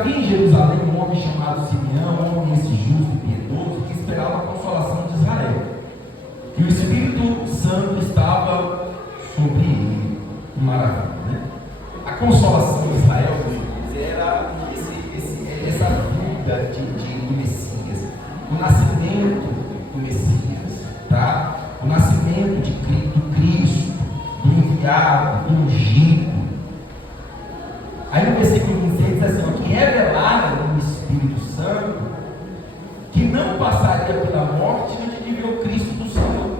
havia em Jerusalém um homem chamado Simeão, um homem esse justo e piedoso, que esperava a consolação de Israel. E o Espírito Santo estava sobre ele. Maravilha, né? A consolação de Israel, era essa vida do Messias, o nascimento do Messias, tá? O nascimento do Cristo, do enviado, do ungido. Aí no versículo 26 diz assim, ó, que revelaram no Espírito Santo que não passaria pela morte antes de ver o Cristo do Senhor.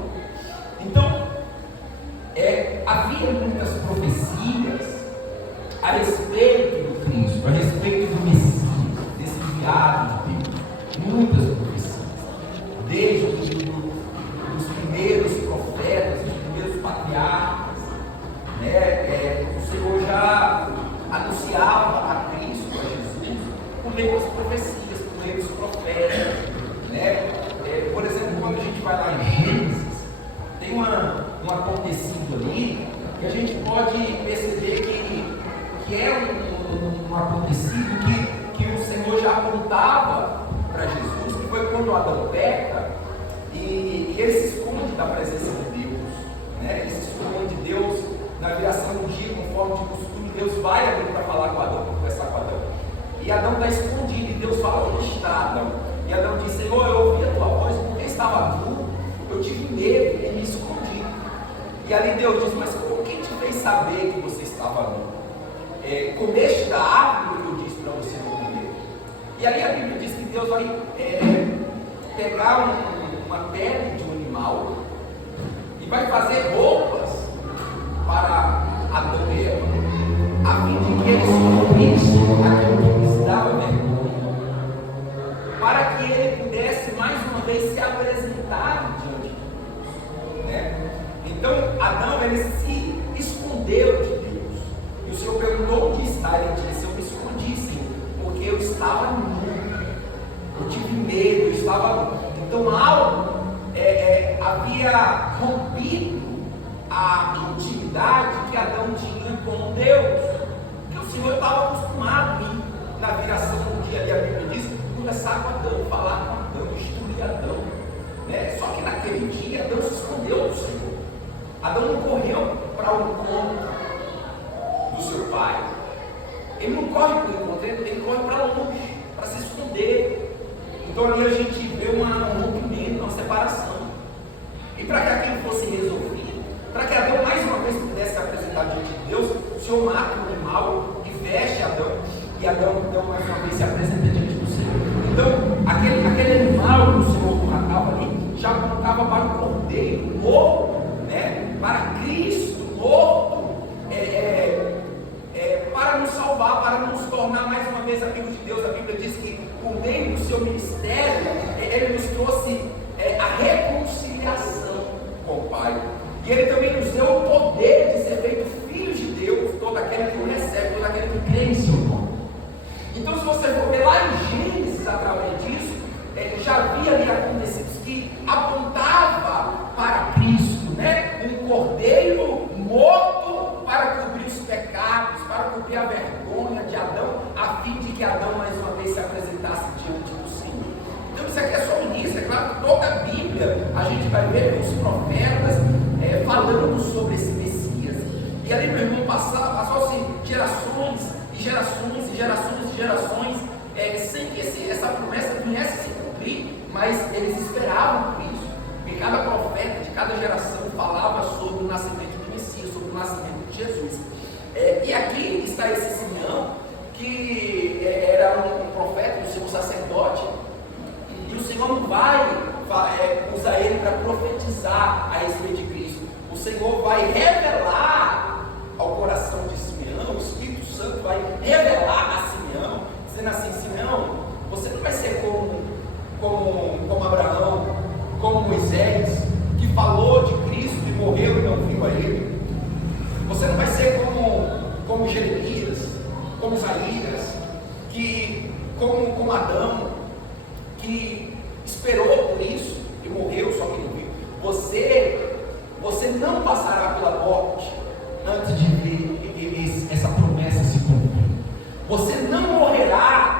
Então, havia muitas profecias a respeito do Cristo, a respeito do Messias, desse enviado de Deus. Muitas profecias, desde os primeiros profetas, os primeiros patriarcas, né? O Senhor já anunciava a Cristo, a Jesus, por meio das profecias, por meio dos profetas, né? Por exemplo, quando a gente vai lá em Gênesis, tem um acontecido ali que a gente pode perceber que é um acontecido que o Senhor já apontava para Jesus, que foi quando Adão peca e ele se esconde da presença de Deus, né? Ele se esconde de Deus na viração do dia, conforme de costume. Deus vai ali para falar com Adão, para conversar com Adão, e Adão está escondido, e Deus fala: onde está Adão? E Adão diz: Senhor, eu ouvi a tua voz, porque estava nu, eu tive medo e me escondi. E ali Deus diz: mas quem te fez saber que você estava nu? Comeste da árvore que eu disse para você não comer. E ali a Bíblia diz que Deus vai pegar uma pele de um animal e vai fazer roupas para Adão e Eva, a fim de que eles cobrissem aquilo que lhes dava vergonha, para que ele pudesse mais uma vez se apresentar diante de Deus, né? Então Adão, ele se escondeu de Deus, e o Senhor perguntou: onde está? Ele disse: eu me escondi, Senhor, porque eu estava nu, eu tive medo, eu estava nu. Então algo havia rompido a intimidade que Adão tinha com Deus, que o Senhor estava acostumado em, na viração do dia ali, a Bíblia diz, conversar com Adão, falar com Adão, instruir Adão, né? Só que naquele dia Adão se escondeu do Senhor. Adão não correu para o encontro do seu pai, ele não corre para o encontro, ele corre para longe, para se esconder. Então ali a gente vê um rompimento, uma separação, e para que aquilo fosse resolvido, para que Adão mais uma vez pudesse se apresentar diante de Deus, o Senhor mata o animal e veste Adão, e Adão então mais uma vez se apresenta diante do Senhor. Então aquele animal que o Senhor matava ali já apontava para o cordeiro morto, né? Para Cristo morto, para nos salvar, para nos tornar mais uma vez amigos de Deus. A Bíblia diz que por meio do seu ministério ele nos trouxe a reconciliação com o Pai. E ele também nos deu o poder de ser feito filhos de Deus, todo aquele que o recebe, todo aquele que crê em seu nome. Então, se você for ver lá em Gênesis, através disso, já havia ali acontecidos que apontava para Cristo, né? Um cordeiro morto para cobrir os pecados, para cobrir a vergonha de Adão, a fim de que Adão mais uma vez se apresentasse diante do Senhor. Então, isso aqui é só o início, é claro que toda a Bíblia a gente vai ver os profetas falando sobre esse Messias. E ali, meu irmão, passou-se gerações e gerações e gerações e gerações sem que essa promessa viesse a se cumprir, mas eles esperavam por isso. E cada profeta de cada geração falava sobre o nascimento do Messias, sobre o nascimento de Jesus. E aqui está esse Simeão, que era um profeta, um sacerdote, e o Senhor não vai usar ele para profetizar a respeito de Cristo. O Senhor vai revelar ao coração de Simeão, o Espírito Santo vai revelar a Simeão, dizendo assim: Simeão, você não vai ser como Abraão, como Moisés, que falou de Cristo e morreu e não viu a ele. Você não vai ser como Jeremias, como Isaías, como Adão, que esperou por isso e morreu, só que não viu. Você não passará pela morte antes de ver essa promessa se cumprir. Você não morrerá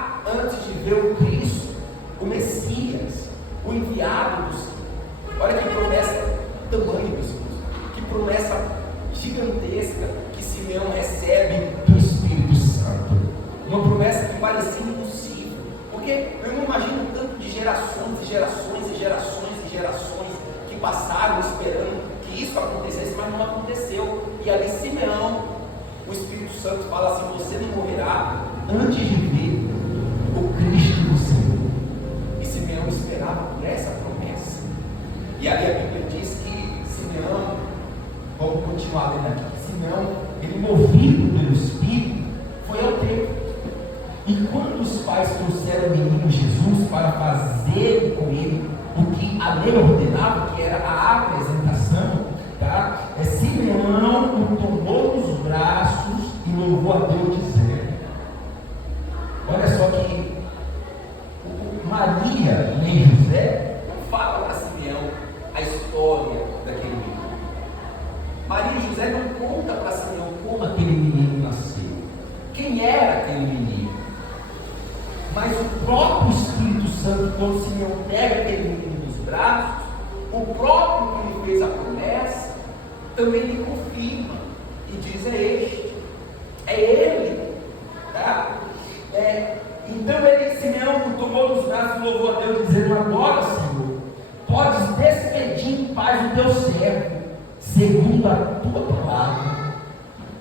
gerações e gerações e gerações e gerações que passaram esperando que isso acontecesse, mas não aconteceu. E ali Simeão, o Espírito Santo fala assim: você não morrerá antes de ver o Cristo do Senhor. E Simeão esperava por essa promessa. E ali a Bíblia diz que Simeão, vamos continuar lendo aqui, Simeão, ele movido pelo Espírito, foi ao templo. E quando os pais trouxeram o menino Jesus para fazer com ele o que a lei ordenava, que era a apresentação, tá? Simeão o tomou nos braços e louvou a Deus, dizendo: olha só que Maria nem José não fala para Simeão a história daquele menino. Maria e José não contam para Simeão como aquele menino nasceu, quem era aquele menino. Mas o próprio Espírito Santo, quando Simeão pega aquele menino nos braços, o próprio que lhe fez a promessa, também lhe confirma e diz: é este, é ele, tá? Então Simeão o tomou nos braços e louvou a Deus, dizendo: agora, Senhor, podes despedir em paz o teu servo, segundo a tua palavra,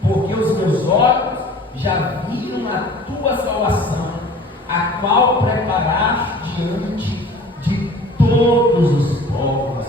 porque os meus olhos já viram a tua salvação, a qual preparaste diante de todos os povos,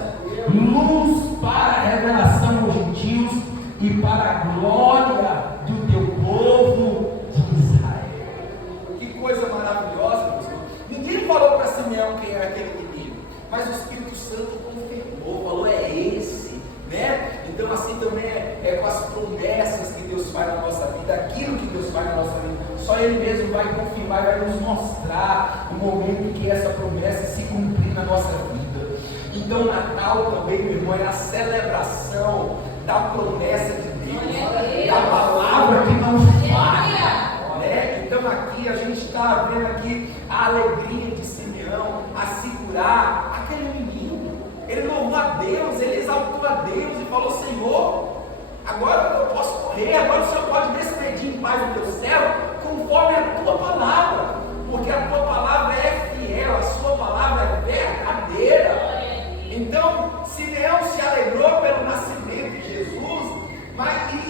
luz para a revelação aos gentios e para a glória do teu povo de Israel. Que coisa maravilhosa, meus irmãos. Ninguém falou para Simeão quem era aquele menino, mas o Espírito Santo confirmou, falou: é esse, né? Então assim também é com as promessas que Deus faz na nossa vida, aquilo que Deus faz na nossa vida, só Ele mesmo vai confirmar, vai nos mostrar o momento em que essa promessa se cumprir na nossa vida. Então Natal também, meu irmão, é a celebração da promessa de Deus, da palavra que não falha, né? Então aqui a gente está vendo aqui a alegria de Simeão a segurar aquele menino. Ele louvou a Deus, ele exaltou a Deus e falou: Senhor, agora eu posso correr, agora o Senhor pode despedir em paz o teu servo, conforme a tua palavra, porque a tua palavra é fiel, a sua palavra é verdadeira. Então Simeão se alegrou pelo nascimento de Jesus,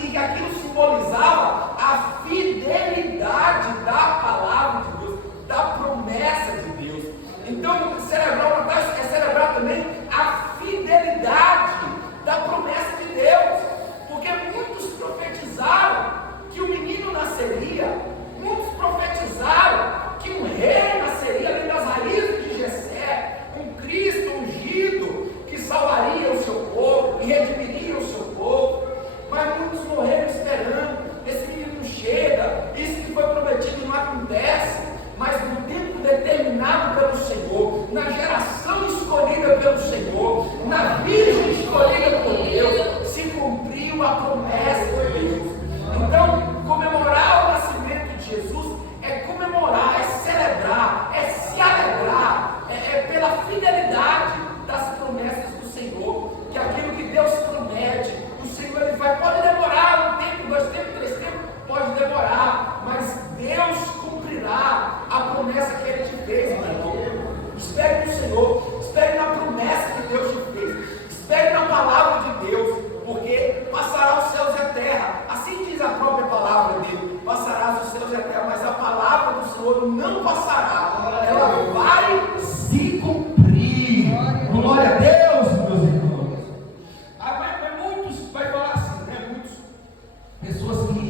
e aquilo simbolizava a fidelidade da palavra de Deus, da promessa de Deus. Então celebrar o Natal é celebrar também a fidelidade da promessa de Deus, porque muitos profetizaram que o menino nasceria, muitos profetizaram que um rei nasceria ali das raízes de Jessé, um Cristo ungido que salvaria o seu povo e redimiria o seu povo, mas muitos morreram esperando. Esse menino não chega, isso que foi prometido não acontece, mas no tempo determinado pelo Senhor, na geração escolhida pelo Senhor, na virgem escolhida por Deus, se cumpriu a promessa de Deus. Então, comemorar o nascimento de Jesus é comemorar, é celebrar, é se alegrar, é pela fidelidade das promessas do Senhor, que aquilo que Deus promete, o Senhor ele vai, pode demorar um tempo, 2 tempos, 3 tempos, pode demorar, mas Deus cumprirá a promessa que Ele te fez, meu irmão. Espere no Senhor, espere na promessa que Deus te fez, espere na palavra de Deus, porque passará os céus e a terra, assim diz a própria palavra dele: passará os céus e a terra, mas a palavra do Senhor não passará, ela vai se cumprir. Glória a Deus, meus irmãos. Muitos vai falar assim, né? Muitas pessoas que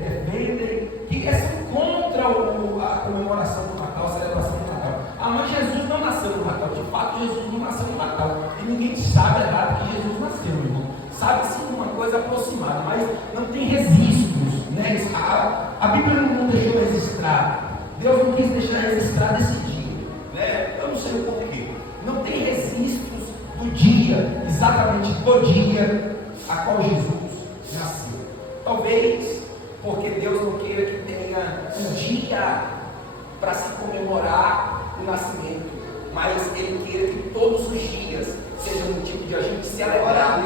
defendem, que são contra a comemoração do Natal, a celebração do Natal. Mas Jesus não nasceu no Natal. De fato, Jesus não nasceu no Natal. E ninguém sabe a data que Jesus nasceu, meu irmão. Sabe-se uma coisa aproximada, mas não tem registros, né? A Bíblia não deixou registrar. Deus não quis deixar registrado esse dia, né? Eu não sei o porquê. Não tem registros do dia, exatamente do dia a qual Jesus nasceu. Talvez porque Deus não queira que tenha um dia para se comemorar o nascimento, mas Ele queira que todos os dias seja um tipo de a gente se alegrar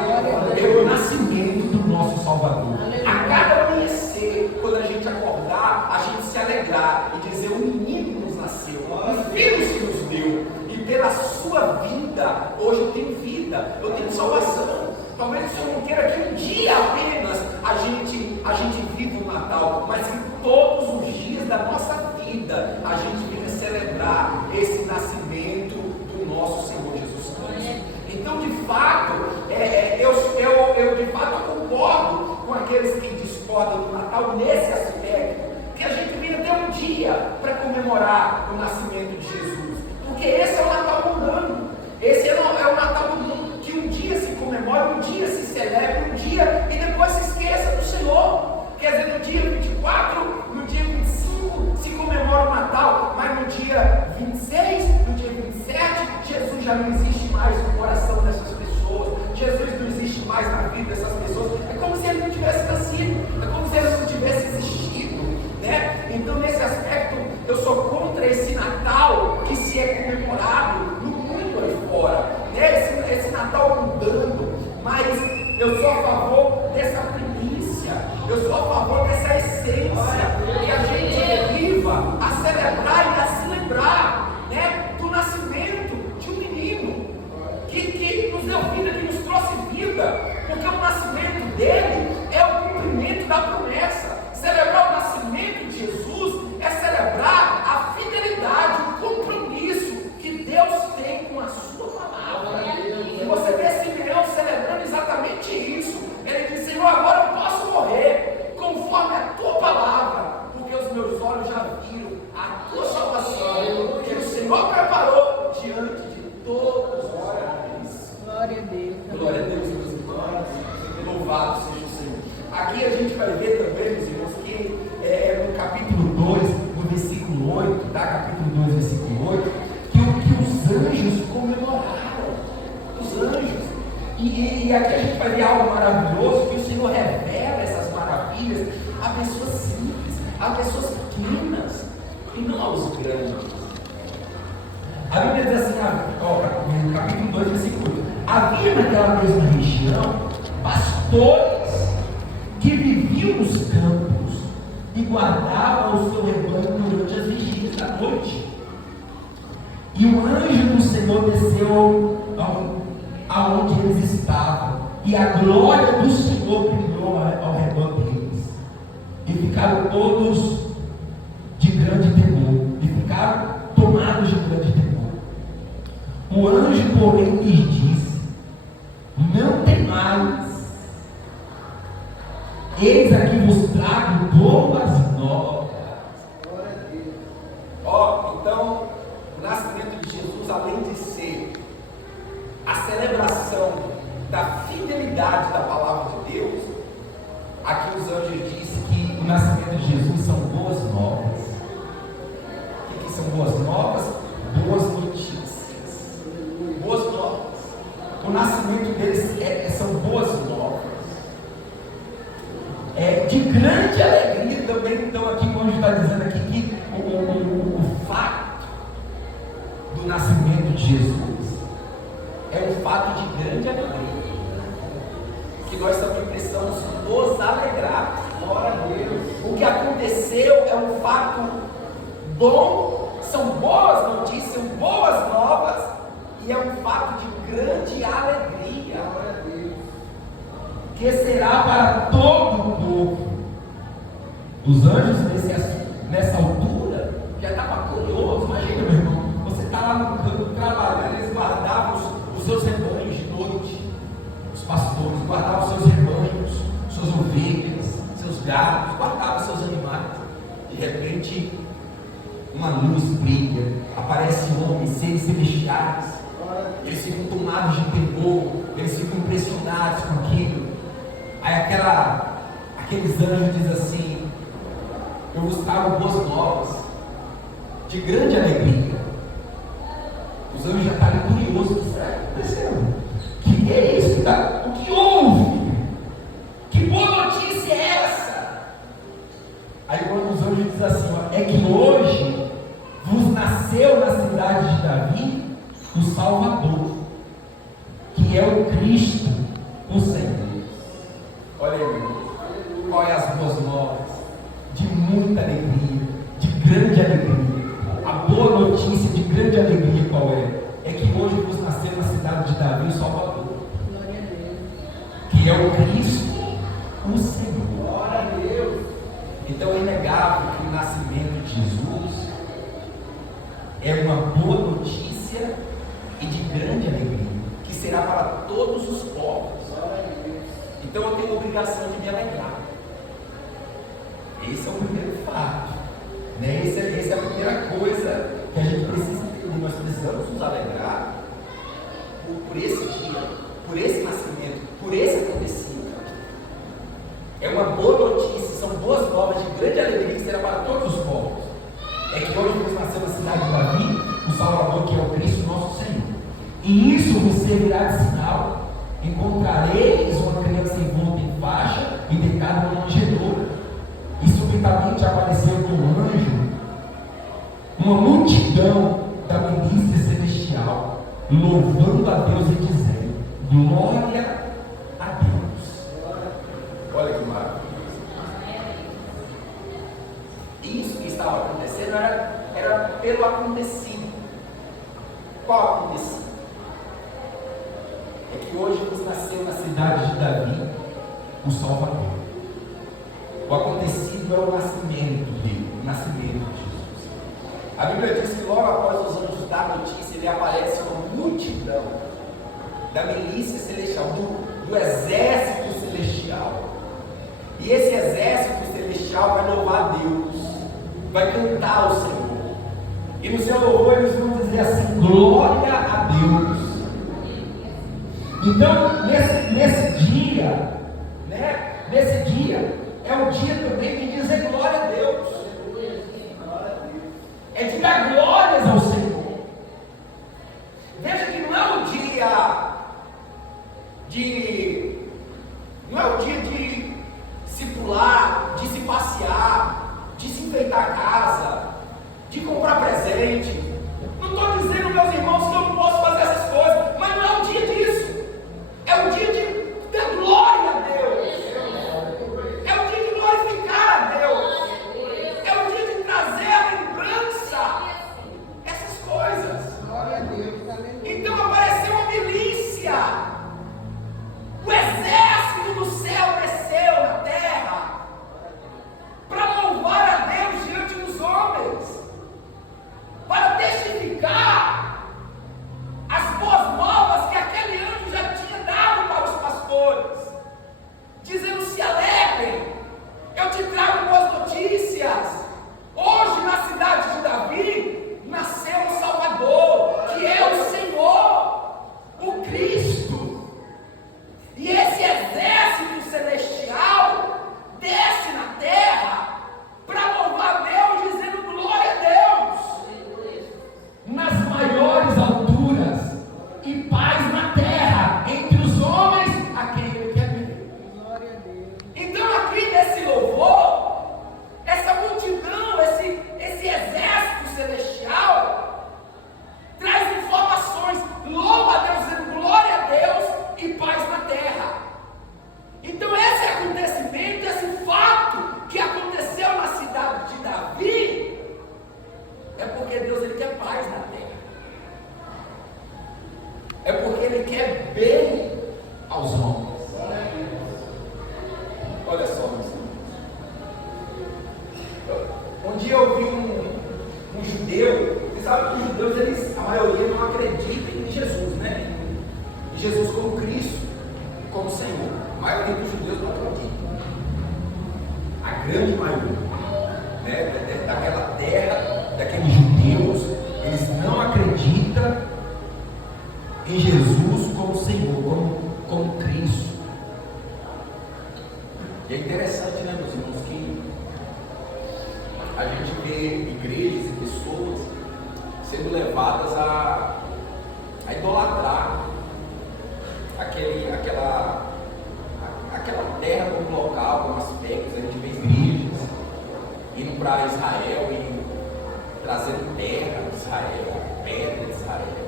pelo nascimento do nosso Salvador. A cada amanhecer, quando a gente acordar, a gente se alegrar e dizer: o menino nos nasceu, o filho se nos deu, e sua vida. Hoje eu tenho vida, eu tenho salvação. Talvez o Senhor não queira que um dia apenas a gente viva o Natal, mas que todos os dias da nossa vida a gente venha celebrar esse nascimento do nosso Senhor Jesus Cristo. Então, de fato, eu de fato concordo com aqueles que discordam do Natal nesse aspecto, que a gente venha ter um dia para comemorar o nascimento de Jesus, porque esse é o Natal mundano, esse é o Natal do mundo, que um dia se comemora, um dia se celebra, um dia e depois se esqueça do Senhor. Quer dizer, no dia 24, no dia 25 se comemora o Natal, mas no dia 26, no dia 27, Jesus já não existe mais no coração dessas pessoas, Jesus não existe mais na vida dessas pessoas. É como se ele não tivesse nascido, é como se ele não tivesse existido, né? Então, nesse aspecto, eu sou contra esse Natal que se é comemorado no mundo aí fora, né? Esse Natal mudando, mas eu sou a favor dessa primícia, eu sou a favor dessa essência, que a gente viva a celebrar e a se lembrar, né, do nascimento de um menino que nos deu vida, que nos trouxe vida, porque o nascimento dele é o cumprimento da promessa. Celebrar o nascimento de Jesus é celebrar a fidelidade, o compromisso que Deus tem com a sua palavra. E você vê Simeão celebrando exatamente isso. Ele diz: Senhor, agora eu posso morrer conforme a tua palavra, porque os meus olhos já viram a tua salvação, que o Senhor preparou diante de todos os homens. Glória a Deus. Glória a Deus, meus irmãos. Louvado seja o Senhor. Aqui a gente vai ver também, meus irmãos, que no capítulo 2, no versículo 8, tá? Capítulo 2, versículo 8, que os anjos comemoraram. Os anjos. E aqui a gente vai ver algo maravilhoso, que o Senhor revela essas maravilhas a pessoas simples, a pessoas pequenas, e não aos grandes. A Bíblia diz assim, no capítulo 2, versículo 8: havia naquela mesma região pastores que viviam nos campos e guardavam o seu rebanho durante as vigílias da noite. E o anjo do Senhor desceu aonde eles estavam, e a glória do Senhor brilhou ao redor deles, e ficaram todos de grande temor, e ficaram tomados de grande temor. O anjo, porém, lhes disse: não temais, eis aqui vos trago boas novas. Então, o nascimento de Jesus, além de ser a celebração da fidelidade da palavra de Deus, aqui os anjos dizem que o nascimento de Jesus são boas novas. O que são boas novas? Boas notícias. Boas novas. O nascimento deles são boas novas. De grande alegria também. Então aqui o anjo está dizendo aqui que o fato do nascimento de Jesus é um fato de grande alegria, que nós também precisamos nos alegrar. Glória a Deus. O que aconteceu é um fato bom, são boas notícias, são boas novas, e é um fato de grande alegria. Glória a Deus. Que será para todo o povo. Os anjos nessa altura já estavam curiosos. Imagina, meu irmão, você está lá no campo trabalhando, eles guardavam os seus rebanhos de noite. Os pastores guardavam seus rebanhos, suas ovelhas, seus gados, guardavam seus animais. De repente, uma luz brilha, aparece homens, seres celestiais. Eles ficam tomados de temor, eles ficam impressionados com aquilo. Aí aqueles anjos dizem assim: eu vos trago boas novas, de grande alegria. Os anjos já estavam curiosos: o que será que aconteceu? Que é isso? O que houve? Que boa notícia é essa? Aí quando os anjos dizem assim: é que hoje vos nasceu na cidade de Davi o Salvador, que é o Cristo, o Senhor. Olha aí, qual é as boas novas? De muita alegria, de grande alegria. A boa notícia de grande alegria qual é? É que hoje é uma boa notícia e de grande alegria, que será para todos os povos. Então eu tenho a obrigação de me alegrar. Esse é o primeiro fato, né? Essa é a primeira coisa que a gente precisa entender. Nós precisamos nos alegrar por esse dia, por esse nascimento, por esse acontecido. É uma boa notícia, são boas novas de grande alegria que será para todos os povos. É que hoje nos nasceu na cidade de Davi, o Salvador, que é o Cristo nosso Senhor. E isso vos servirá de sinal. Encontrareis uma criança envolta em faixa e deitada numa manjedoura. E subitamente apareceu um anjo, uma multidão da milícia celestial, louvando a Deus e dizendo: glória a Deus. Olha que maravilha. Isso que estava acontecendo era pelo acontecido. Qual acontecido? É que hoje nos nasceu na cidade de Davi o Salvador. O acontecido é o nascimento dele, o nascimento de Jesus. A Bíblia diz que logo após os anjos dar notícia, ele aparece uma multidão da milícia celestial, do exército celestial. E esse exército celestial vai louvar a Deus, vai cantar ao Senhor. E no seu louvor eles vão dizer assim: glória a Deus. Então, nesse dia, né? Nesse dia, é o dia também de dizer glória a Deus. É de dar glórias ao Senhor. Veja que não é o dia de se pular, de se passear, de se enfeitar a casa, de comprar presente. Não estou dizendo, meus irmãos, que eu não posso fazer essas coisas, mas não é o dia disso. É o dia de dar glória a Deus. É o dia de glorificar a Deus. É o dia de trazer a lembrança. Essas coisas. Então apareceu uma milícia. O exército do céu desceu na terra para louvar a Deus diante dos homens, para testificar as boas novas que aquele anjo já tinha dado para os pastores, dizendo: se alegrem, eu te trago boas notícias. Hoje na cidade de Davi nasceu um Salvador, que é o Senhor, o Cristo. E esse exército celestial desce na terra para louvar a Deus, dizendo glória a Deus nas maiores alturas e paz na terra entre os homens a quem Ele quer ver. Então aqui nesse louvor, essa multidão, esse exército celestial traz informações, louva a Deus, dizendo glória a Deus e paz na terra. Então esse acontecimento, esse fato que aconteceu na cidade de Davi, é porque Deus ele quer paz na terra. É porque Ele quer bem aos homens. Olha só, meus irmãos. Um dia eu vi um judeu. Você sabe que os judeus, a maioria não acredita em Jesus, né? Em Jesus como Cristo, como Senhor. A maioria dos judeus não acredita. A grande maioria, né? Daquela terra, daqueles judeus, eles não acreditam em Jesus como Senhor, como Cristo. E é interessante, né, meus irmãos, que a gente vê igrejas e pessoas sendo levadas a idolatrar aquela terra como local, como aspectos. A gente vê igrejas indo para Israel e trazendo terra de Israel, pedra de Israel,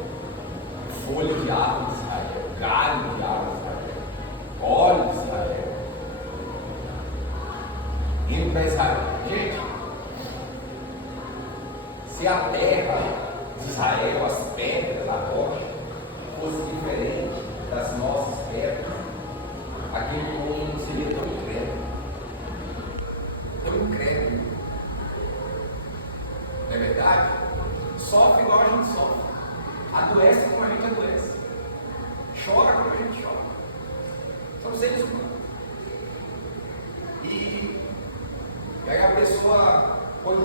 folha de árvore de Israel, galho de árvore de Israel, óleo de Israel, indo para Israel. Gente, se a terra de Israel, as pedras, a rocha, fosse diferente das nossas terras, aquele povo não seria tão incrédulo. Tão incrédulo. Não é verdade? sofre igual a gente sofre, adoece como a gente adoece, chora como a gente chora. São seres humanos. E aí a pessoa põe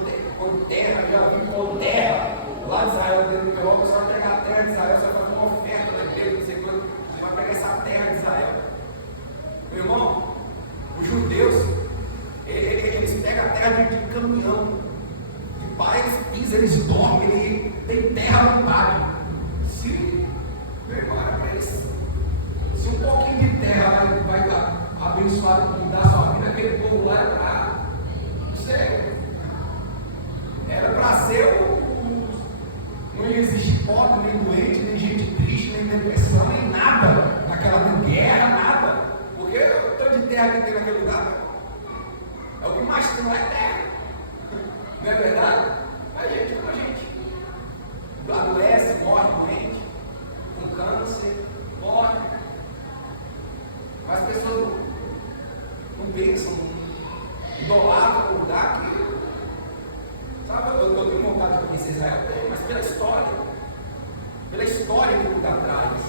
terra, já vem com terra lá de Israel, dentro do Pelotas, você vai pegar a terra de Israel, você vai fazer uma oferta na igreja, não sei quando, você vai pegar essa terra de Israel. Meu irmão, os judeus, eles pegam a terra de caminhão, de pai, eles pisam, eles dormem, eles têm terra à vontade. Se, meu irmão, para eles, se um pouquinho de terra vai abençoar e dar sua vida, aquele povo lá era para ser não existe pobre, nem doente, nem gente triste, nem depressão, nem nada naquela guerra, nada. Porque o tanto de terra que tem naquele lugar é o que mais tem lá, é terra. Não é verdade? Mas gente como a gente adoece, morre doente, com câncer, morre. Mas as pessoas não pensam, idolatram o lugar que. Sabe, eu tenho vontade de conhecer Israel, mas pela história que o lugar traz.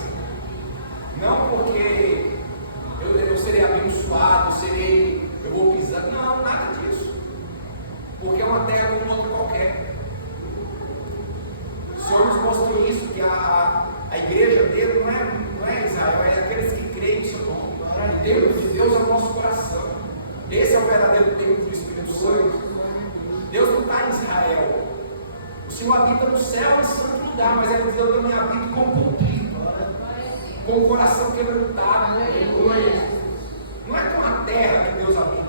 Não porque eu serei abençoado, eu vou pisar. Não, nada disso. Porque é uma terra como outra qualquer. O Senhor nos mostrou isso, que a igreja dele não é Israel, é aqueles que creem no seu nome. O templo de Deus é o nosso coração. Esse é o verdadeiro templo do Espírito Santo. Deus não está em Israel. O Senhor habita no céu, em santo lugar, mas Deus também habita com o contrito, com o coração quebrantado. Não é com a terra que Deus habita.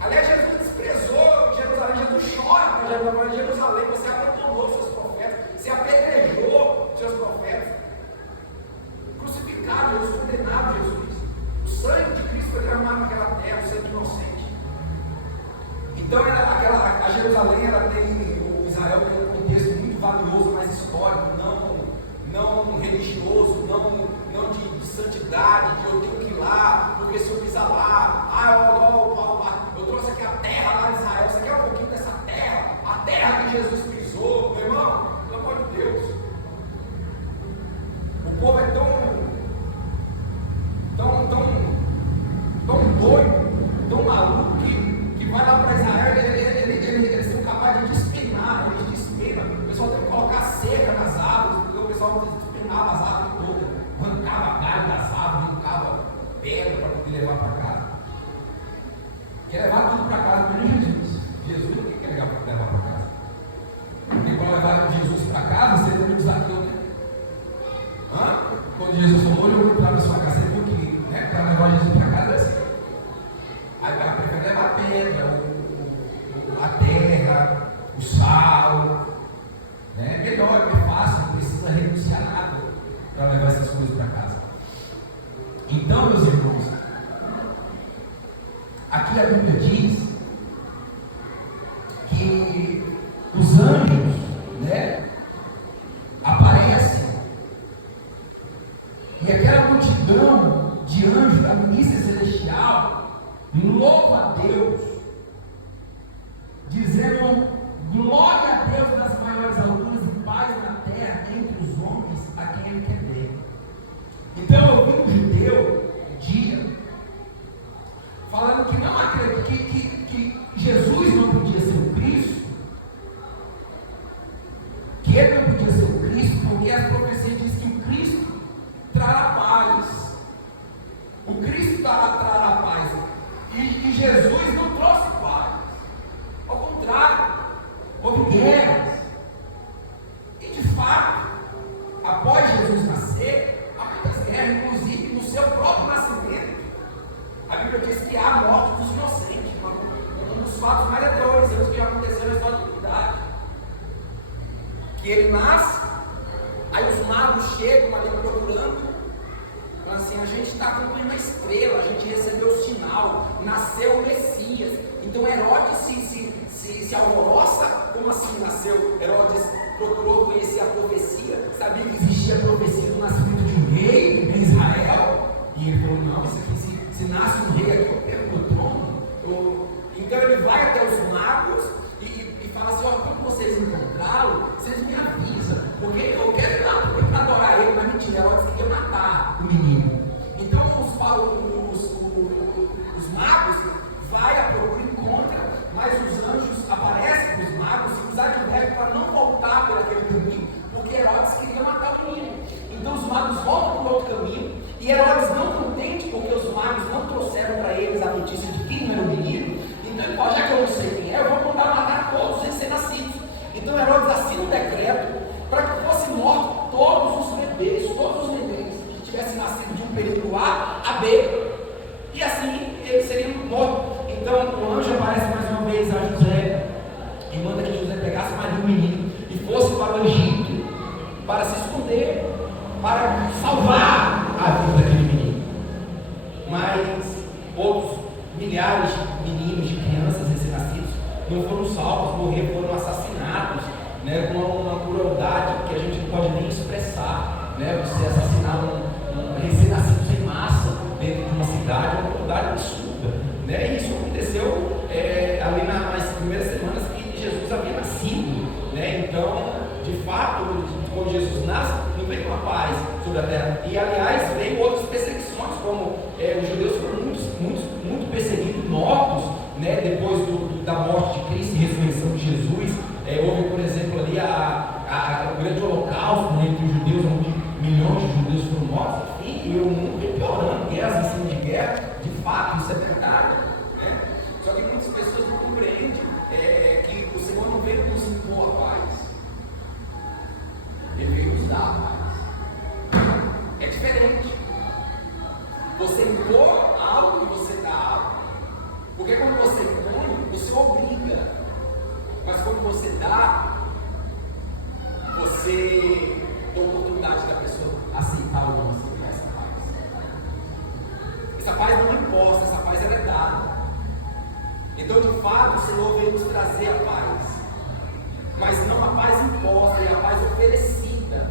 Aliás, Jesus desprezou Jerusalém. Jesus chora para Jerusalém. Você abandonou seus profetas, você apedrejou seus profetas, crucificado Jesus, condenado Jesus. O sangue de Cristo foi derramado naquela terra, o sangue inocente. Então, a Jerusalém, o Israel tem um contexto muito valioso, mas histórico, não religioso, não de santidade, de eu tenho que ir lá, porque se eu pisar lá, eu trouxe aqui a terra lá de Israel, você quer um pouquinho dessa terra? A terra que Jesus pisou, meu irmão, pelo amor de Deus. O povo é tão doido, tão maluco, que vai lá para Israel, eles são capazes de despenar, eles despenam. O pessoal tem que colocar cerca nas árvores, porque o pessoal despenava as árvores todas, arrancava galho das árvores, arrancava pedra para poder levar para casa. Quer levar tudo para casa, mas não Jesus. Jesus não quer levar para casa. Porque para levar Jesus para casa, você tem que usar aquilo, né? Quando Jesus falou, eu vou entrar na sua casa, você viu que, né, para levar Jesus para casa é assim. Aí vai preferir levar a pedra, a terra, o sal, né? Melhor, é fácil, não precisa renunciar a nada para levar essas coisas para casa. Então, meus irmãos, aqui a Bíblia diz que os anjos, né, aparecem, e aquela multidão de anjos da milícia celestial louva a Deus, dizendo glória a Deus nas maiores alturas e paz na terra entre os homens a quem Ele quer bem. Então eu vi um judeu um dia falando que não acredita que Jesus não podia ser o Cristo, que Ele não podia ser o Cristo, porque as profecias dizem que o Cristo trará paz. O Cristo trará paz. E Jesus não trouxe paz. Ao contrário, houve guerras. E de fato, após Jesus nascer, há muitas guerras, inclusive no seu próprio nascimento. A Bíblia diz que há a morte dos inocentes. Um dos fatos mais aterrorizantes que já aconteceu na história da humanidade. Que ele nasce, aí os magos chegam ali procurando. Assim, a gente está cumprindo a estrela, a gente recebeu o sinal, nasceu o Messias. Então Herodes se alvoroça. Como assim nasceu? Herodes procurou conhecer a profecia, sabia que existia a profecia do nascimento de um rei em Israel, e ele falou: não, isso aqui, se nasce um rei aqui, eu pego o trono. Então ele vai até os magos e fala assim: ó, quando vocês encontrá-lo, vocês me avisam. decreto para não voltar por aquele caminho, porque Herodes queria matar o menino. Então os magos voltam por outro caminho, e Herodes não contente, porque os magos não trouxeram para eles a notícia de quem era o menino. Então ele fala, já que eu não sei quem é, eu vou mandar matar todos os recém-nascidos. Então Herodes assina um decreto para que fossem mortos todos os bebês que tivessem nascido de um período A B, e assim eles seriam mortos. Então o anjo aparece mais uma vez a José e manda que José pegasse Maria, o menino, e fosse para o Egito para se esconder, para salvar a vida daquele menino. Mas outros milhares de meninos, de crianças recém-nascidos não foram salvos, morreram, foram assassinados, né, com uma crueldade que a gente não pode nem expressar, né? Você assassinar um recém-nascido em massa dentro de uma cidade é uma crueldade absurda, né? E isso aconteceu ali nas primeiras semanas que Jesus havia nascido, né? Então, de fato, quando Jesus nasce, não veio uma paz sobre a terra. E, aliás, veio outras perseguições, como os judeus foram muito perseguidos, mortos, né? Depois da morte de Cristo e ressurreição de Jesus. Houve, por exemplo, ali o grande holocausto, né, entre os judeus, onde milhões de judeus foram mortos. E o mundo vem piorando, guerras em cima de guerra. De fato, isso é verdade, né? Só que muitas pessoas não compreendem que o Senhor não veio nos impor a paz, Ele veio nos dar a paz. É diferente. Você impor algo e você dá algo. Porque quando você impõe, você obriga. Mas quando você dá, você dá a oportunidade da pessoa aceitar ou não aceitar essa paz. Essa paz não é imposta, essa paz é dada. Então, de fato, o Senhor veio nos trazer a paz, mas não a paz imposta, e a paz oferecida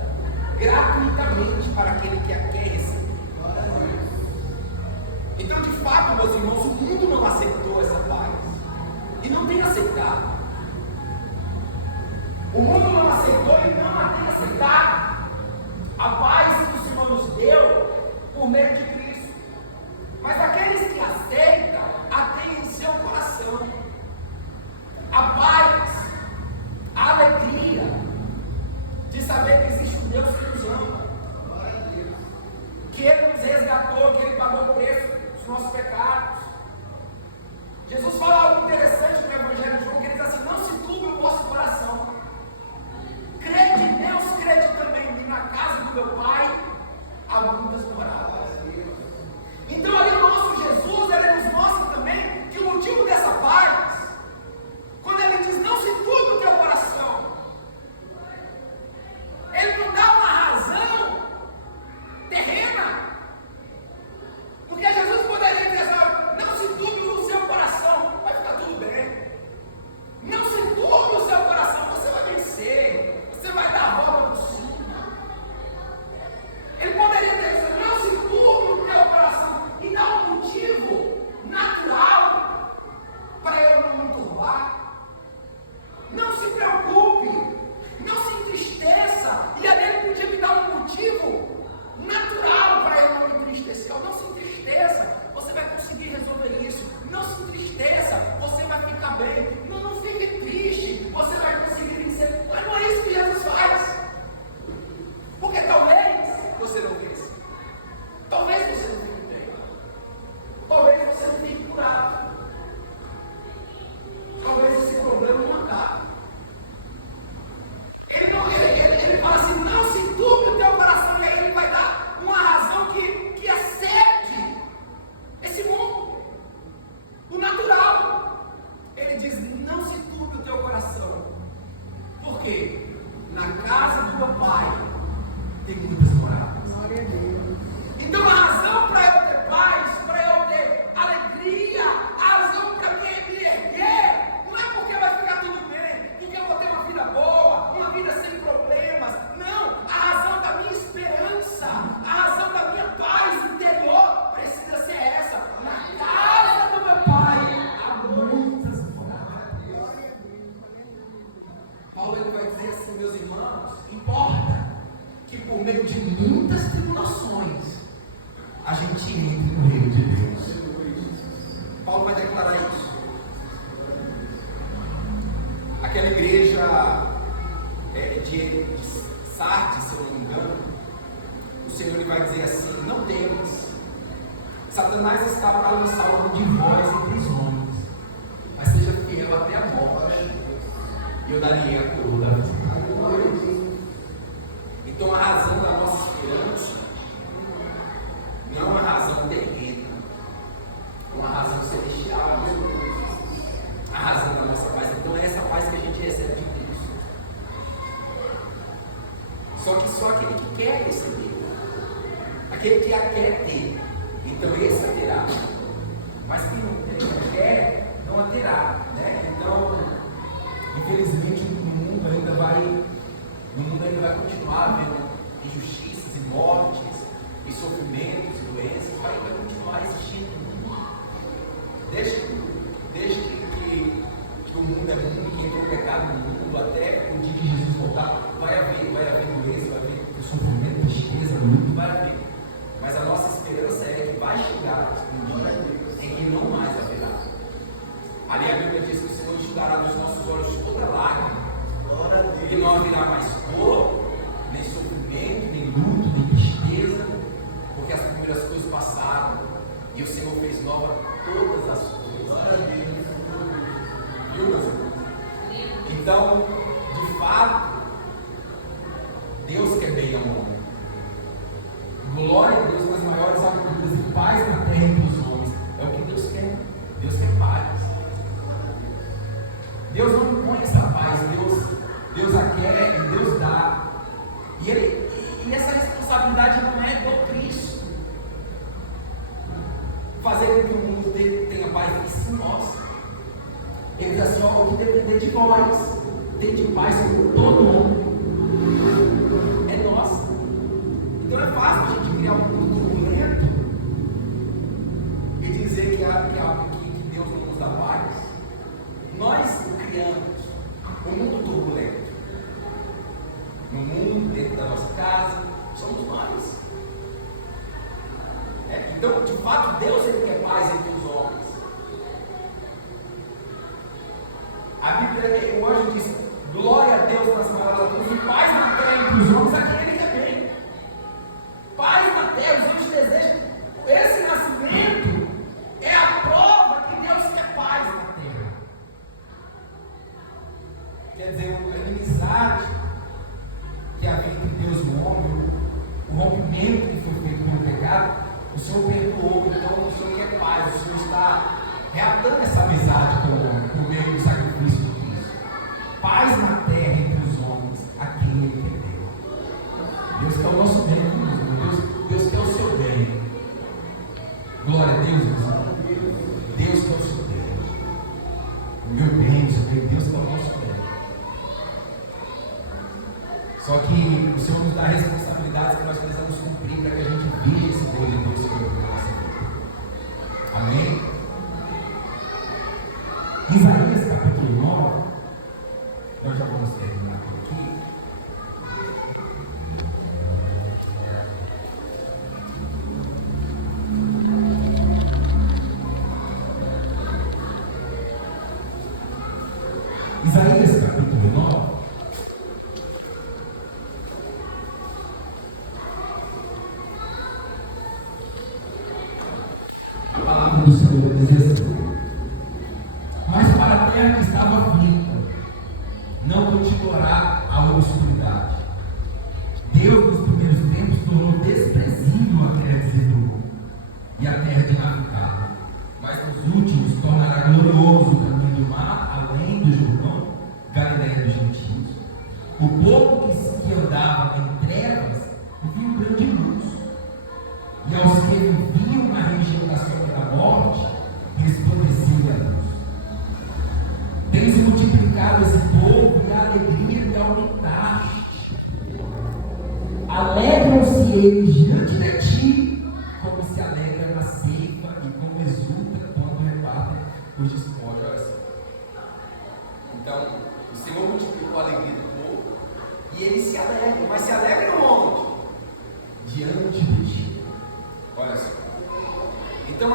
gratuitamente para aquele que a quer receber. Então, de fato, meus irmãos, o mundo não aceitou essa paz e não tem aceitado. O mundo não aceitou e não a tem aceitado a paz que o Senhor nos deu por meio de Cristo. Mas aqueles que aceitam, a têm em seu coração a paz, a alegria de saber que existe um Deus que nos ama, que Ele nos resgatou, que Ele pagou o preço dos nossos pecados. Jesus fala algo interessante no Evangelho de João, que Ele diz assim: não se turbe o vosso coração. Crede em Deus, crede também em mim. Na casa do meu Pai há muitas moradas. Então ali o nosso Jesus, Ele nos mostra também que o motivo dessa paz, quando Ele diz não se turbe o teu coração, Ele não dá uma razão terrena, porque Jesus poderia dizer assim: não se turbe o seu coração, vai ficar tudo bem. Não se turbe o seu coração, você vai vencer, você vai dar a volta por cima. Ele poderia dizer: não se turbe o teu coração, e dar um motivo natural para eu não me turbar. Não se preocupe, não se entristeça. E ali Ele podia me dar um motivo natural para eu não me entristecer. Não se entristeça, você vai conseguir resolver isso. Não se entristeça, você vai ficar bem. Não fique triste, você vai conseguir vencer. Mas não é isso que Jesus faz. Porque talvez você não vença. Talvez você não fique bem. Talvez você não fique curado. Talvez esse problema não acabe. Ele fala assim: não se turbe o teu coração. E aí Ele vai dar uma razão que excede esse mundo, o natural. Ele diz: não se turbe o teu coração. Por quê? Na casa do meu Pai tem muitas moradas. Então a razão para eu ter paz, para eu ter alegria, a razão para me erguer, não é porque vai ficar tudo bem, porque eu vou ter uma vida boa, uma vida sem problemas. Não, a razão da minha esperança, a razão da minha paz interior precisa ser essa: na casa do meu Pai há muitas moradas. Paulo ele vai dizer assim: meus irmãos, importa que por meio de muitas tribulações a gente entre no reino de Deus. Paulo vai declarar isso. Aquela igreja de Sardes, se eu não me engano, o Senhor ele vai dizer assim: não temas. Satanás está para lançar algum de vós entre os homens, mas seja fiel até a morte, e eu darei a coroa da vida. Então a razão da nossa esperança não é uma razão terrena, é uma razão celestial. A razão da nossa paz, então é essa paz que a gente recebe de Deus. Só que só aquele que quer receber, aquele que a quer ter, então esse a terá. Mas quem não quer, não a terá, né? Então, infelizmente, no mundo ainda vai continuar havendo injustiças e mortes, e sofrimentos e doenças, vai continuar existindo no mundo. Desde que o mundo é mundo, que entrou o pecado no mundo, até o dia que Jesus voltar, vai haver doença, vai haver sofrimento, tristeza, luto, vai haver. Mas a nossa esperança é que vai chegar um dia em que não mais haverá. Ali a Bíblia diz que o Senhor enxugará dos nossos olhos toda lágrima, que não haverá mais dor, nem sofrimento, nem luto, nem tristeza, porque as primeiras coisas passaram e o Senhor fez nova todas as coisas. Viu, meus irmãos? Então, de fato, Deus quer bem ao homem. Glória a Deus nas maiores alturas e paz na terra entre os homens. É o que Deus quer. Deus quer paz. Deus não impõe essa paz. Deus a quer e Deus dá. E essa responsabilidade não é do Cristo. Fazer com que o mundo tenha paz em si, nossa. Ele diz assim: ó, o que depender de nós, tem de paz com todo mundo. É nossa. Então é fácil a gente criar um mundo turbulento e dizer que Deus não nos dá paz. Nós criamos um mundo turbulento. No mundo, dentro da nossa casa, somos nós. Então, de fato, Deus ele quer paz entre os homens. A Bíblia, o anjo diz: glória a Deus nas maiores alturas e paz na terra entre os homens, a quem ele quer bem. Paz na terra, os anjos desejam. Esse nascimento é a prova que Deus quer paz na terra. Quer dizer, a inimizade que havia entre Deus e o homem, o rompimento que foi feito pelo pecado, o Senhor perdoou. Então o Senhor quer paz, o Senhor está reatando essa amizade com o homem, por meio do sacrifício de Cristo. Paz na terra entre os homens, a quem ele quer bem. Deus quer o nosso bem, meus irmãos. Deus quer o seu bem. Glória a Deus, meus irmãos. Deus quer o seu bem. O meu bem, o seu bem, Deus quer o nosso bem. Só que o Senhor nos dá responsabilidades que nós precisamos cumprir para que a gente veja esse Deus de Deus sobre a nossa vida. Amém? Isaías capítulo 9, nós já vamos terminar por aqui. Isaías capítulo 9. A palavra do Senhor diz assim: mas para a terra que estava aflita, não continuará a obscuridade. Deus, nos primeiros tempos, tornou desprezível a terra de Zebulon e a terra de Naftali, mas nos últimos tornará glorioso o caminho do mar, além do Jordão, Galileia dos gentios. O povo que andava em trevas viu grande luz, e aos que viviam na região da sombra da morte, resplandeceu a luz. Tens multiplicado esse povo e a alegria lhe aumentaste. Alegram-se eles diante de ti, como se alegra na ceifa e como exulta quando repartem os despojos. Olha só. Então, o Senhor multiplicou a alegria do povo e eles se alegram, mas se alegram onde? Diante de ti. Olha só. Então,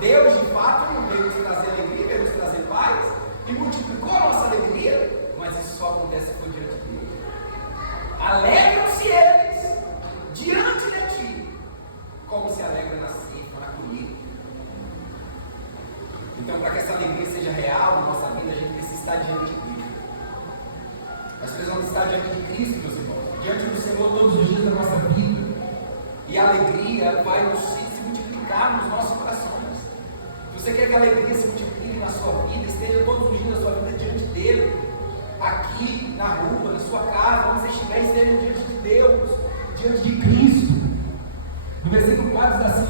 Deus de fato veio nos trazer alegria, veio nos trazer paz e multiplicou a nossa alegria, mas isso só acontece por diante de Deus. Alegram-se eles diante de ti, como se alegra na ceifa, na colheita. Então, para que essa alegria seja real na nossa vida, a gente precisa estar diante de Cristo. Nós precisamos estar diante de Cristo, meus irmãos, diante do Senhor todos os dias da nossa vida. E a alegria vai se multiplicar nos nossos corações. Se você quer que a alegria se multiplique na sua vida, esteja todos os dias da sua vida diante dele, aqui na rua, na sua casa, onde você estiver, esteja diante de Deus, diante de Cristo. No versículo 4 diz assim,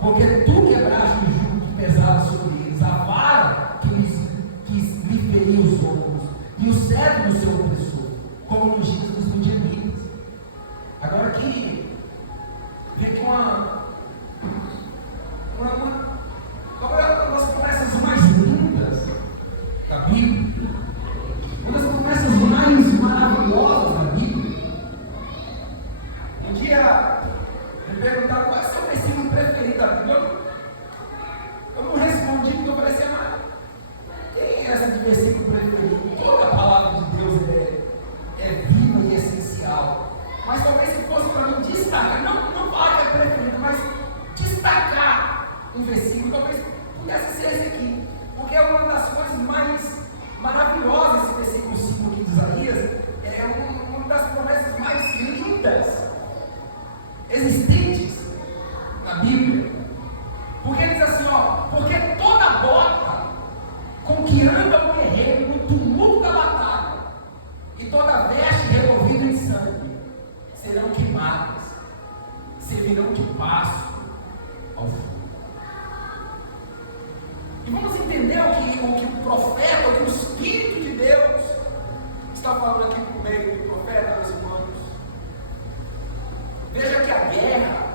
porque tu quebraste o jugo pesado sobre eles, a vara que lhe feriu os ombros, e o cetro do seu opressor, como nos dias dos midianitas. Agora aqui, vem com uma das promessas mais lindas da Bíblia, uma das promessas mais maravilhosas da Bíblia. Um dia me perguntaram qual é o seu versículo preferido da Bíblia. Eu não respondi porque eu falei assim, mas quem é essa de versículo preferido? Toda a palavra de Deus é viva e essencial. Mas talvez se fosse para mim destacar, não falar que é preferido, mas destacar um versículo, talvez pudesse ser esse aqui. Porque é uma das coisas mais maravilhosas, esse versículo 5 aqui de Isaías, é uma das promessas mais lindas existentes na Bíblia. Porque ele diz assim, porque toda bota com que anda o guerreiro no tumulto da batalha, e toda veste revolvida em sangue, serão queimadas, servirão de passo ao fogo. E vamos entender o que o profeta, o que o Espírito de Deus está falando aqui por meio do profeta, meus irmãos. Veja que a guerra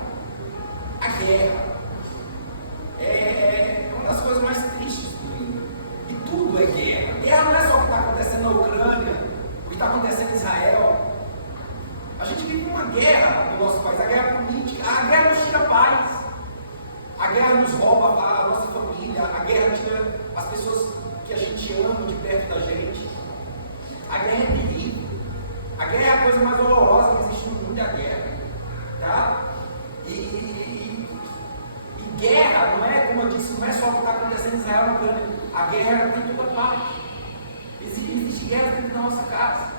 é uma das coisas mais tristes do mundo. E tudo é guerra. Guerra não é só o que está acontecendo na Ucrânia, o que está acontecendo em Israel. A gente vive uma guerra no nosso país, a guerra política. A guerra nos tira a paz. A guerra nos rouba a nossa família. A guerra tira as pessoas que a gente ama de perto da gente. A guerra é terrível. A guerra é a coisa mais horrorosa que existe no mundo, é a guerra. Tá? E guerra não é, como eu disse, não é só o que está acontecendo em Israel, no Ucrânia. A guerra tem toda parte. Existe guerra dentro da nossa casa.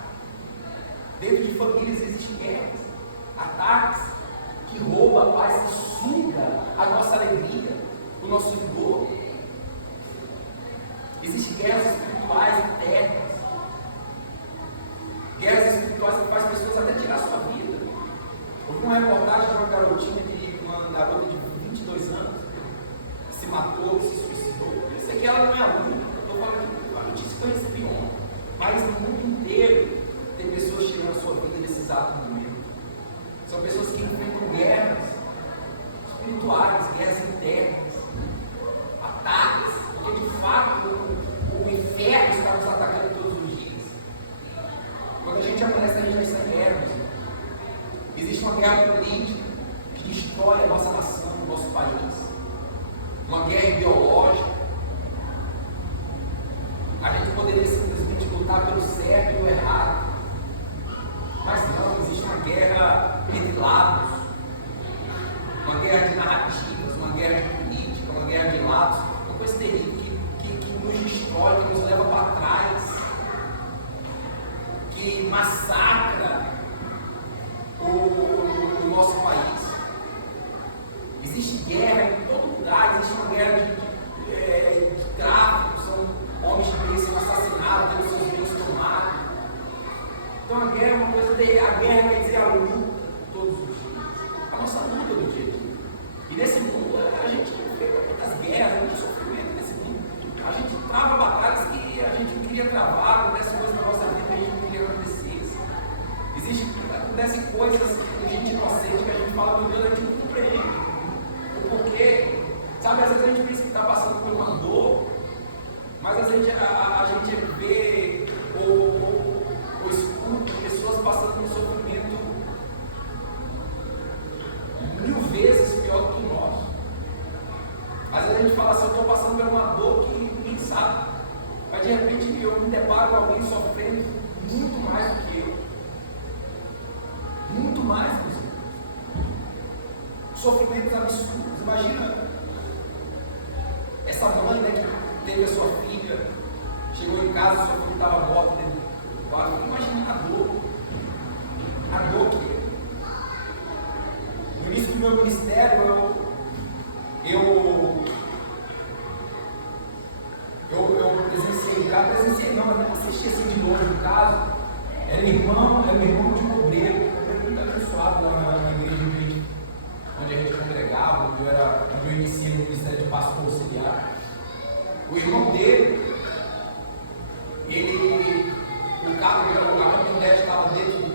Dentro de famílias existem guerras, ataques que roubam a paz, que suga a nossa alegria, o nosso vigor. Existem guerras espirituais internas, guerras espirituais que fazem pessoas até tirar a sua vida. Eu vi uma reportagem de uma garotinha, uma garota de 22 anos, que se matou, se suicidou. Eu sei que ela não é a única, eu estou falando a notícia que eu recebi ontem, mas no mundo inteiro tem pessoas tirando a sua vida nesse exato momento. São pessoas que enfrentam guerras espirituais, guerras internas, ataques, porque de fato o inferno está nos atacando todos os dias. Quando a gente amanhece, a gente vai estar em guerra. Existe uma guerra política que destrói a nossa nação, o nosso país. Uma guerra ideológica. A gente poderia simplesmente lutar pelo certo e o errado. Mas não, existe uma guerra entre lados, uma guerra de narrativas, uma guerra de política, uma guerra de lados, uma coisa terrível que nos destrói, que nos leva para trás, que massacra o nosso país. Existe guerra em todo lugar, existe uma guerra de tráfico, são homens que são assassinados, têm seus bens tomados. Então a guerra é uma coisa, a guerra quer dizer a luta todos os dias, a nossa luta do dia a dia. E nesse mundo a gente vê muitas guerras, muito sofrimento nesse mundo. A gente trava batalhas que a gente não queria travar, acontece coisas na nossa vida que a gente não queria que acontecesse. Acontecem coisas que a gente inocente, que a gente fala, meu Deus, a gente não compreende o porquê. Sabe, às vezes a gente pensa que está passando por uma dor, mas às vezes a gente vê ou escuta pessoas passando por um sofrimento 1000 vezes pior do que o nosso. Às vezes a gente fala assim, eu estou passando por uma dor que ninguém sabe, mas de repente eu me deparo com alguém sofrendo muito mais do que eu. mais, meus irmãos. Sofrimentos absurdos. Imagina essa mãe, né, que teve a sua filha, chegou em casa, sua filha estava morta dentro do quarto. Imagina a dor que é. No início do meu ministério, eu presenciei, não, mas não assisti assim de longe no caso. Era meu irmão de um obreiro muito abençoado lá na igreja onde a gente congregava, onde eu iniciei no ministério de pastor auxiliar. O irmão dele, a caminhonete estava dentro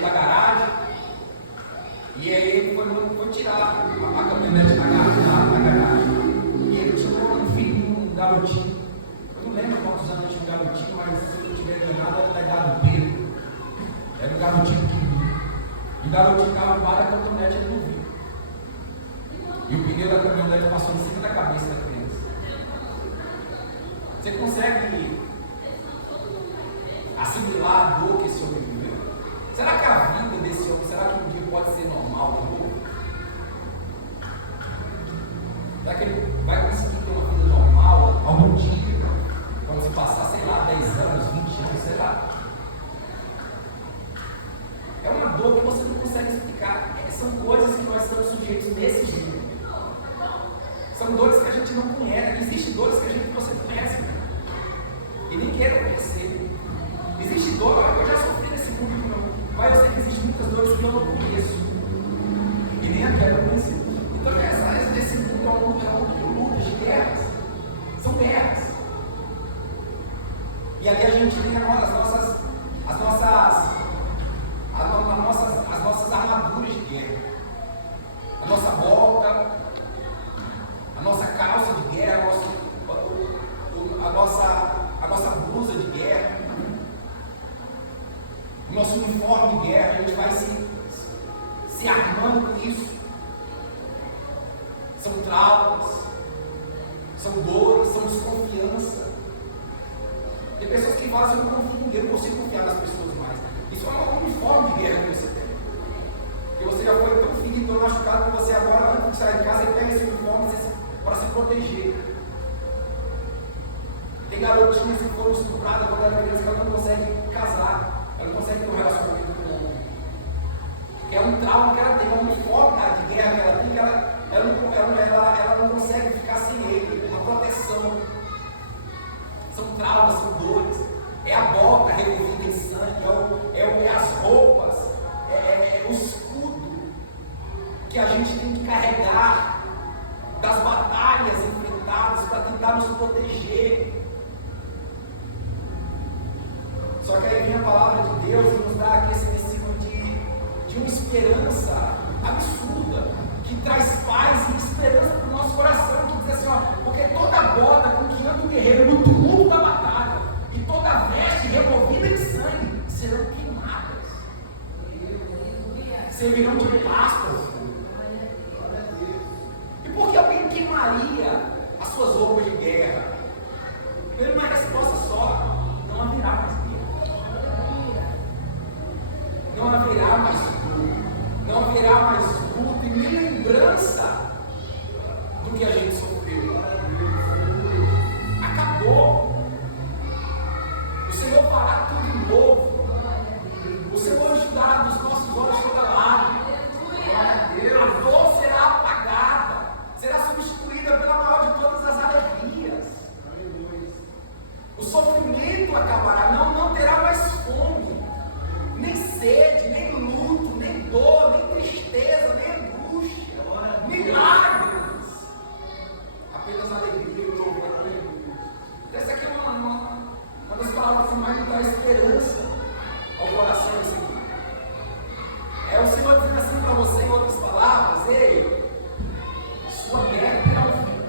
da garagem, e aí ele foi tirar a caminhonete da garagem. E ele tirou um filhinho, um garotinho. Eu não lembro quantos anos tinha um garotinho, mas se eu não tiver enganado, era pegado Pedro. Era um garotinho pequenininho. E o garotinho estava embaixo da caminhonete, ele não viu. E o pneu da caminhonete passou em cima da cabeça da criança. Você consegue assimilar a dor que esse homem viveu? Será que a vida desse homem, será que um dia pode ser normal de novo? Será que ele vai conseguir ter uma vida normal algum dia? Quando se passar, sei lá, 10 anos, 20 anos, sei lá. É uma dor que você não consegue explicar. São coisas que nós estamos sujeitos nesse jeito. São dores que a gente não conhece. Existem dores que você conhece, né? E nem quer conhecer. Existe dor, eu já sofri nesse mundo, não. Mas eu sei que existem muitas dores que eu não conheço. E nem a quero conhecer. Então, esse mundo é um mundo de lutas, de guerras. São guerras. E ali a gente tem as nossas armaduras de guerra. A nossa bota, a nossa calça de guerra, a nossa blusa de guerra, o nosso uniforme de guerra. A gente vai se armando com isso. São traumas, são dores, são desconfiança. Tem pessoas que falam assim: eu não confio em Deus, não consigo confiar nas pessoas mais. Isso é um uniforme de guerra que você tem. Porque você já foi tão ferido, tão machucado, que você agora, antes de sair de casa, você pega esse uniforme para se proteger. Tem garotinhas que foram estupradas quando eram crianças, que ela não consegue casar, ela não consegue ter um relacionamento com o homem. Que é um trauma que ela tem, é um uniforme de guerra que ela tem, que ela não consegue ficar sem ele, uma proteção. São traumas, são dores. É a bota revolvida em sangue, é as roupas, é o escudo que a gente tem que carregar das batalhas enfrentadas para tentar nos proteger. Só que aí vem a palavra de Deus e nos dá aqui esse versículo de uma esperança absurda, que traz paz e esperança para o nosso coração, que diz assim, ó, porque toda bota com que anda o guerreiro no tumulto da batalha, e toda veste removida em sangue, serão queimadas, servirão de pasto. E por que alguém queimaria as suas roupas de guerra? Tem uma resposta só: não haverá mais guerra, não haverá mais dor, não haverá mais luta e nem lembrança do que a gente sofreu. Acabou. O Senhor fará tudo de novo. O Senhor enxugará dos nossos olhos toda lágrima. A dor será apagada, será substituída pela maior de todas as alegrias. O sofrimento acabará, não terá mais fome, nem sede, nem luto, nem dor, nem tristeza, nem angústia, nem lágrimas. Apenas alegria e louvor. Essa aqui é uma das palavras que mais nos dá esperança ao coração desse aqui. É o Senhor dizendo assim para você, em outras palavras: ei, sua guerra terá um fim,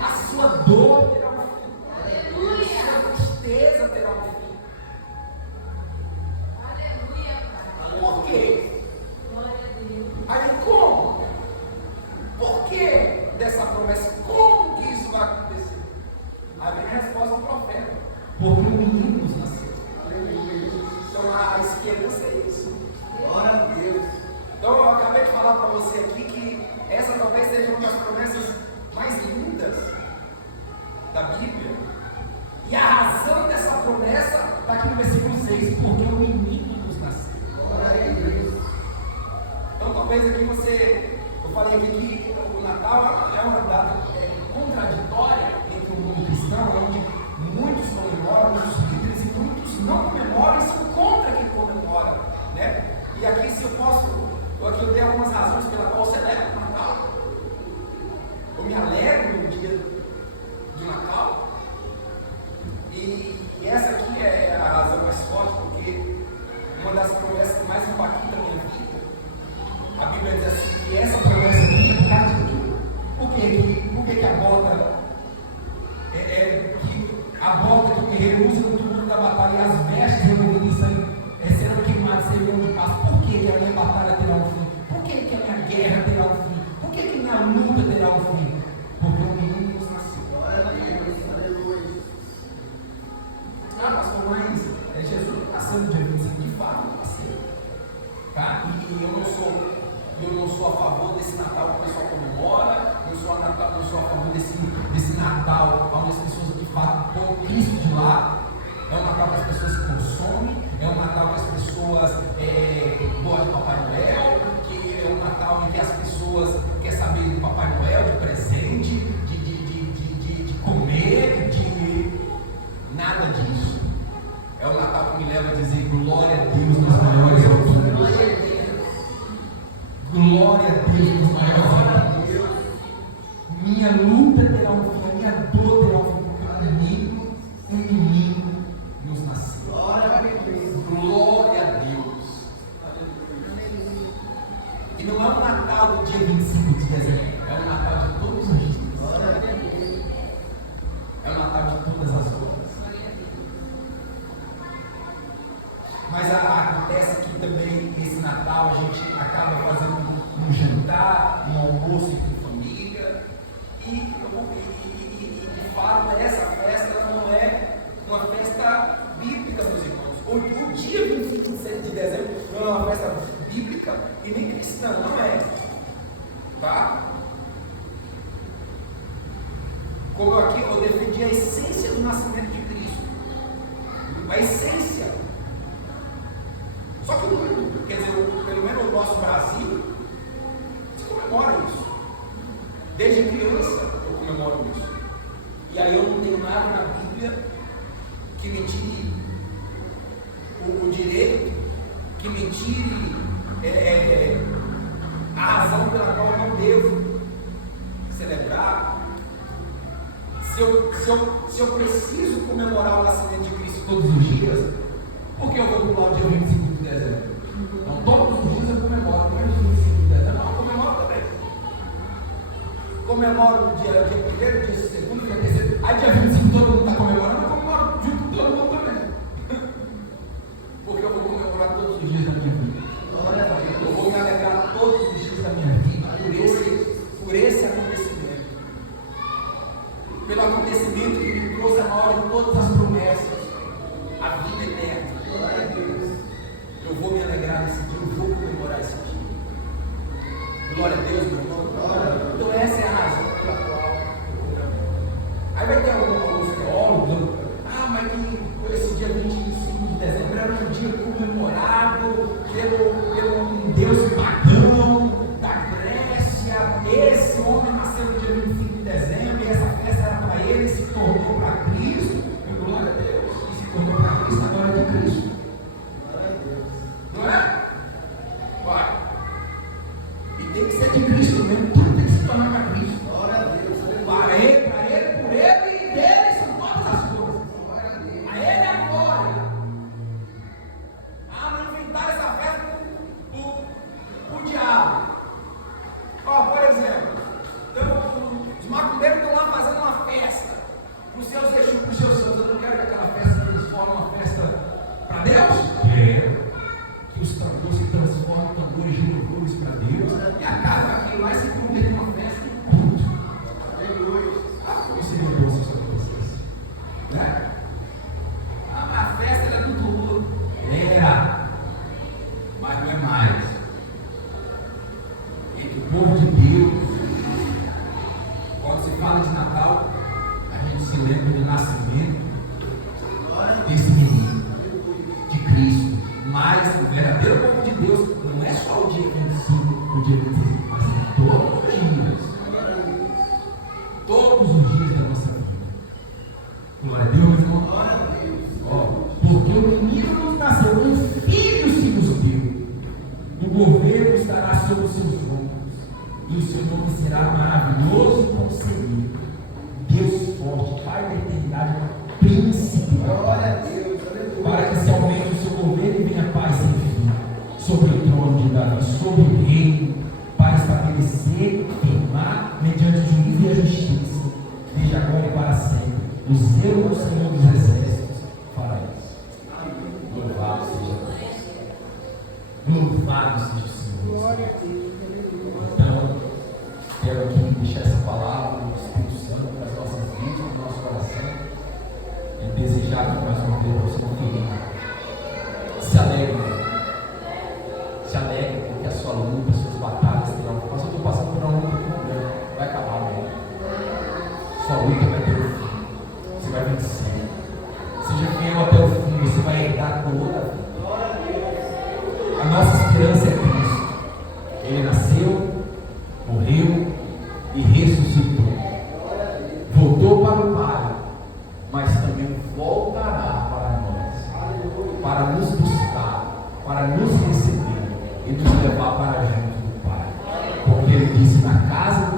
a sua dor terá um fim, a sua tristeza terá um fim. Por quê? Aí como? Por que dessa promessa? Como que isso vai acontecer? Aí vem a resposta do profeta: porque um menino nos nasceu. Então a esperança é isso. Glória a Deus. Então eu acabei de falar para você aqui que essa talvez seja uma das promessas mais lindas da Bíblia. E a razão dessa promessa está aqui no versículo 6, porque o menino nos nasceu. Glória a Deus. Então talvez aqui eu falei aqui que o Natal é uma data contraditória entre o mundo cristão, onde muitos comemoram, muitos líderes e muitos não comemoram e são contra quem comemora, né? E aqui se eu posso, eu dei algumas razões pela qual eu celebro o Natal. Eu me alegro no dia do Natal. E essa aqui é a razão mais forte, porque uma das promessas que mais impacta a minha vida, a Bíblia diz assim, que essa promessa aqui é por causa de quê? Por que a bota a bota que o guerreiro usa no tumulto da batalha e as vestes reunidas de sangue serão queimadas, serão de paz? Por que a minha batalha terá um fim? Por que a minha guerra terá um fim? Por que a minha luta terá um fim? Porque o menino nos nasceu. Pastor, mas Jesus nasceu no dia 25, de fato nasceu. Tá? E eu não sou a favor desse Natal que o pessoal comemora, eu sou a favor desse Natal onde as pessoas de fato põem Cristo de lado. É um Natal que as pessoas se consomem, é um Natal que as pessoas gostam de Papai Noel, que é um Natal em que as pessoas querem saber do Papai Noel, de presente, de comer, de nada disso. É o Natal que me leva a dizer glória a Deus nas maiores alturas. Glória a Deus nos maiores alturas. Minha luta terá um fim, minha dor terá um fim, porque um menino nos nasceu. Glória a Deus. Glória a Deus. E não é um Natal do dia 25 de dezembro, é um Natal de todos os dias. Glória a Deus. É um Natal de todas as horas. Mas acontece que também nesse Natal a gente acaba fazendo um jantar, um almoço com família. E de fato essa festa não é uma festa bíblica, meus irmãos. O dia 25 de dezembro não é uma festa bíblica e nem cristã, não é. Tá? Como aqui eu defendi a essência do nascimento de Cristo. A essência. Só que o mundo, quer dizer, pelo menos o nosso Brasil, se comemora isso. Desde criança eu comemoro isso. E aí eu não tenho nada na Bíblia que me tire o direito, que me tire a razão pela qual eu não devo celebrar. Se eu preciso comemorar o nascimento de Cristo todos os dias, por que eu vou pular o dia 25 de dezembro? Não, todos os dias eu comemoro, não é dia 25 de dezembro, não, eu comemoro também. Comemoro o dia 1º, dia 2º, dia 3º, aí dia 25 todo mundo está comemorando, eu comemoro junto com todo mundo também. Porque eu vou comemorar todos os dias da minha vida. Eu vou me alegrar todos os dias da minha vida por esse acontecimento. Pelo acontecimento que me trouxe a maior de todas as promessas, a vida eterna. Glória a Deus. Eu vou me alegrar nesse dia, eu vou comemorar esse dia. Glória a Deus, meu irmão. Então essa é a razão pela qual eu comemoro. Aí vai ter alguns teólogos, mas que esse dia 25 de dezembro era um dia comemorado pelo um Deus pagão da Grécia. Esse homem nasceu no dia 25 de dezembro e essa festa era para ele, se tornou para Cristo. E glória a Deus. E se tornou para Cristo a glória de Cristo. Glória a Deus. Não é? Vai. E tem que ser de Cristo mesmo. Tudo tem que se tornar para Cristo. Glória a Deus. Para ele, por ele e dele são todas as coisas. A ele é a glória. Mas inventaram essa festa o diabo. Por exemplo, os macumbeiros estão lá fazendo uma festa para os seus Exu, para os seus santos. Eu não quero que aquela festa se transforme uma festa para Deus. Quero que os tambores se transformem em tambores de louvores para Deus. E acaba aquilo lá e se converte uma festa em culto. Aleluia. Como seria bom se isso acontecesse? Né? A festa era muito boa. Era. Mas não é mais. Mas o verdadeiro povo de Deus não é só o dia 25, o dia 26, mas é todos os dias. Todos os dias da nossa vida. Glória a Deus, irmão. Porque o menino nos nasceu, um filho se nos deu. O governo estará sobre os seus ombros, e o seu nome será maravilhoso conselheiro, Deus forte, Pai da eternidade, príncipe da paz. Para que se aumente o seu governo e venha paz sem fim sobre o trono de Davi, sobre o reino, para estabelecer, firmar mediante o juízo e a justiça, desde agora e para sempre. O zelo do Senhor dos Exércitos fará isso. Louvado seja Deus. Louvado seja o Senhor. Então, quero aqui deixar essa palavra do Espírito Santo para as nossas vidas, no nosso coração, e desejar que mais uma vez você não querido se alegre. Se alegre porque a sua luta, as suas batalhas terão. Mas eu estou passando por uma luta que não vai acabar, não. Sua luta vai ter um fim. Você vai vencer. Seja fiel até o fim, você vai herdar toda a vida. A nossa esperança é Cristo. Ele nasceu, morreu e ressuscitou. Voltou para o Pai, mas também voltará para nós, para nos buscar, para nos receber e nos levar para junto do Pai. Porque Ele disse: na casa